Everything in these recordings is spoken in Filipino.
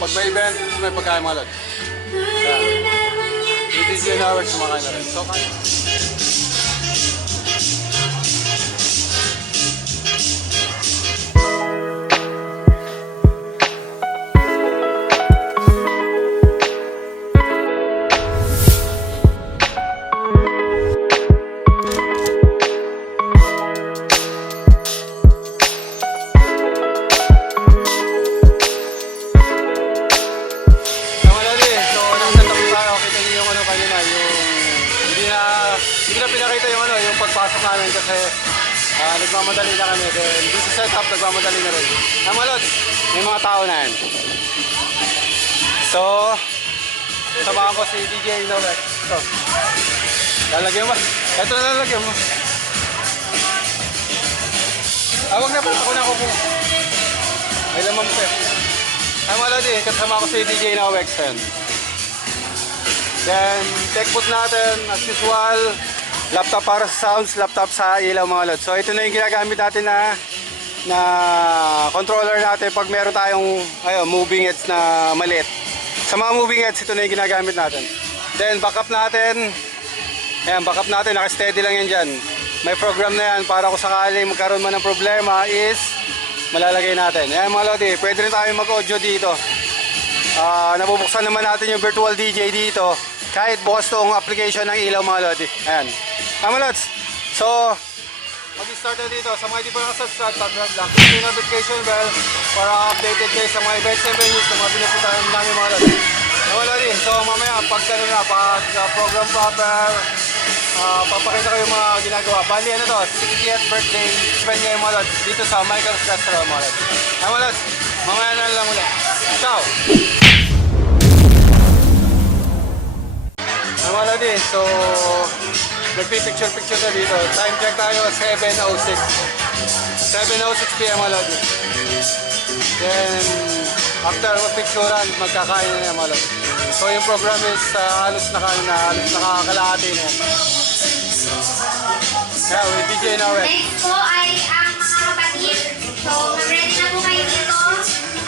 pag may event, may pagkain mga lods. Yan. Yung DJ Networks, kumakain na rin. So, kain. Pagpasok namin kasi nagmamadali na kami. Then, dito sa setup, nagmamadali na rin. Mga lods, may mga tao na yan. So, samahan ko si DJ Novek. Ito. Lalagyan mo. Ito na lalagyan mo. Wag na pa. Ako na ako po. May lamang po. Mga lods, kasama ko si DJ Novek. Then, tech boot natin, as usual. Laptop para sa sounds, laptop sa ilaw mga lods. So ito na yung ginagamit natin na controller natin pag meron tayong moving heads na maliit. Sa mga moving heads, ito na yung ginagamit natin. Then backup natin. Ayan, backup natin, naka-steady lang yan dyan. May program na yan para kung sakaling magkaroon man ng problema is malalagay natin. Ayan mga lodi, pwede rin tayo mag-audio dito. Nabubuksan naman natin yung virtual DJ dito. Kahit bukas tong application ng ilaw mga lodi. Ayan. Mga lods. So, mag-start na dito. Sa mga hindi pa nakasubscribe, tag-like yung notification bell para updated kayo sa mga events and venues na mga pinupuntahan namin mga lodi. Mga lodi. So, mamaya, pag program proper, papakita ko yung mga ginagawa. Bali, ano to? 60th birthday event ngayon mga lods. Dito sa Michael's Restaurant mga lodi. Mga lods. Mamaya na lang ulit. Ciao! Mga lodi, so nagpipicture-picture na dito. Time check tayo, 7:06. 7:06 PM mga lodi. Then, after mag-picturean, magkakain na mga lodi. So yung program is halos nakakalahati na yan. Yeah, with DJ Nawek. Next po ay ang mga kapatid. So, ready na po kayo dito.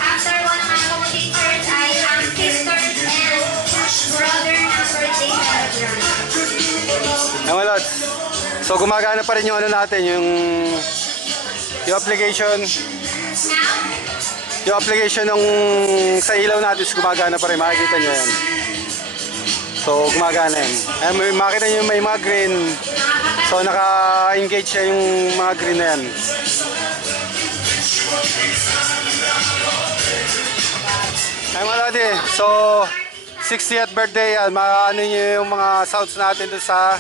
After po ng mga pictures ay ang sisters and brother ng birthday celebrant. Mga lods, so gumagana pa rin yung ano natin, yung application. Yung application ng sa ilaw natin, gumagana pa rin, makikita nyo yan. So gumagana yan. Ayan, makikita nyo may mga green. So naka-engage siya yung mga green na yan. Ayan mga lodi, so 60th birthday yan, maano nyo yung mga sounds natin dun sa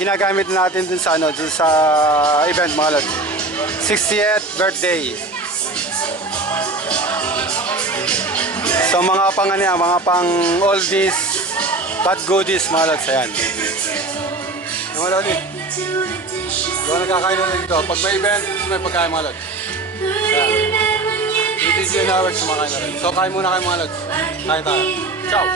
ginagamit natin dun sa event mga lodi. 60th birthday. So mga pang oldies but goodies mga lods, ayan. Yung mga lodi. Doon nagkakain na dito. Pag may event, may pagkain mga lods. Ayan. Yung DJ Networks kumakain na rin. So kain muna kayo mga lods. Kain tayo. Ciao!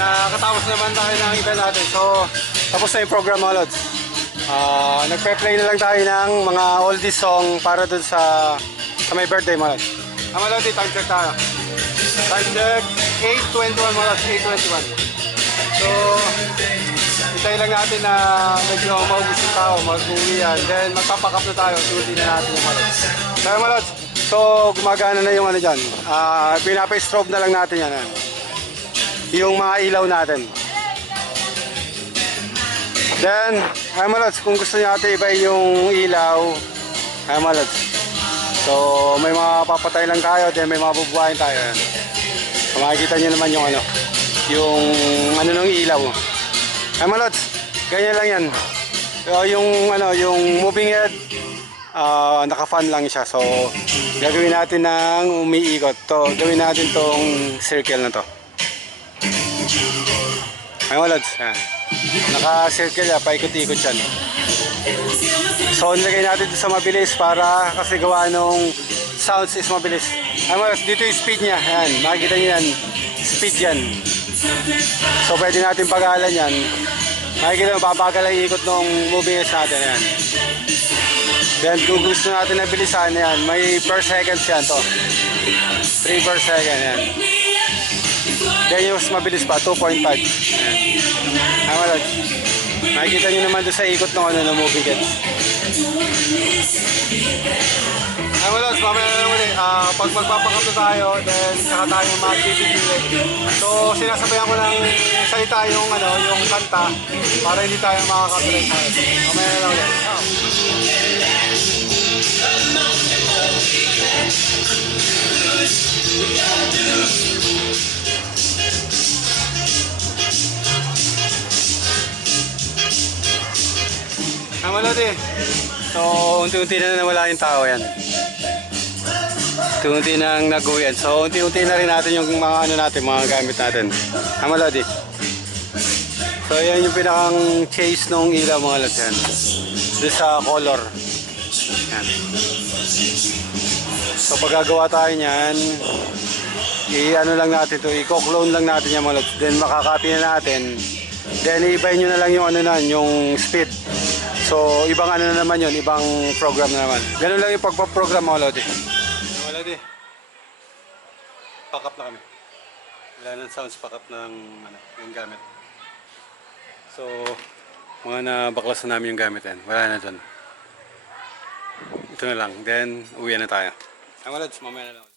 Nakatapos naman tayo ng event natin. So, tapos na yung program mga lods. Nagpe-play na lang tayo ng mga oldies song para dun sa may birthday mga lods. Mga lods, time check tayo. Time check, 8:21 mga lods, 8:21. So, itay lang natin na medyo maubos yung tao, mag-uwi yan. Then, magpapack up na tayo, sulit na natin yung mga lods. Kaya mga lods, so gumagana na yung ano dyan. Pinapa-strobe na lang natin yan. Yung mga ilaw natin. Then, ay mga lods, kung gusto nyo natin iba yung ilaw, ay mga lods. So, may mga papatay lang tayo, then may mga bubuhayin tayo. So, makikita nyo naman yung ng ilaw. Ay mga lods, ganyan lang yan. So, yung moving head, naka-fan lang siya. So, gagawin natin ng umiikot. Gawin natin tong circle na to. Ay mga lods, Naka-circle yan, paikot-ikot yan. So, nilagay natin dito sa mabilis para kasi gawa nung sounds is mabilis. Dito yung speed niya. Ayan, makikita niyo yan. Speed yan. So, pwede natin pag-aalan yan. Makikita mo, babagal ang ikot ng moving edge natin. Ayan. Then, kung gusto natin na bilisan, yan, may per seconds yan to. 3 per second, yan. Then, yung mas mabilis pa, 2.5. Ayan. Ayan, makikita nyo naman doon sa ikot ng moving edge. Ay wala, mamaya na naman pag magpapakapto tayo, then saka tayo mag-bibigilid. So, sinasabayan ko ng salita yung kanta para hindi tayo makaka-copyright tayo. Mamaya na lang ulit. Ang malod eh. So, unti-unti na nawala yung tao yan. Unti-unti nang nag-uwian. So, unti-unti na rin natin yung mga mga gamit natin. Ang malod eh. So, yan yung pinakang chase nung ilaw mga lods yan. Doon sa color. Yan. So, pag gagawa tayo niyan, i-ano lang natin to, i-clone lang natin yung mga lods. Then, makakopy na natin. Then, i-buy nyo na lang yung yung speed. So, ibang na naman yun, ibang program na naman. Ganun lang yung pagpaprogram mga lodi. Mga lodi, pack up na kami. Wala na sounds pack up ng yung gamit. So, mga nabaklas na namin yung gamit yan. Wala na dun. Ito na lang. Then, uwi na tayo. Mga lods, mamaya na lang.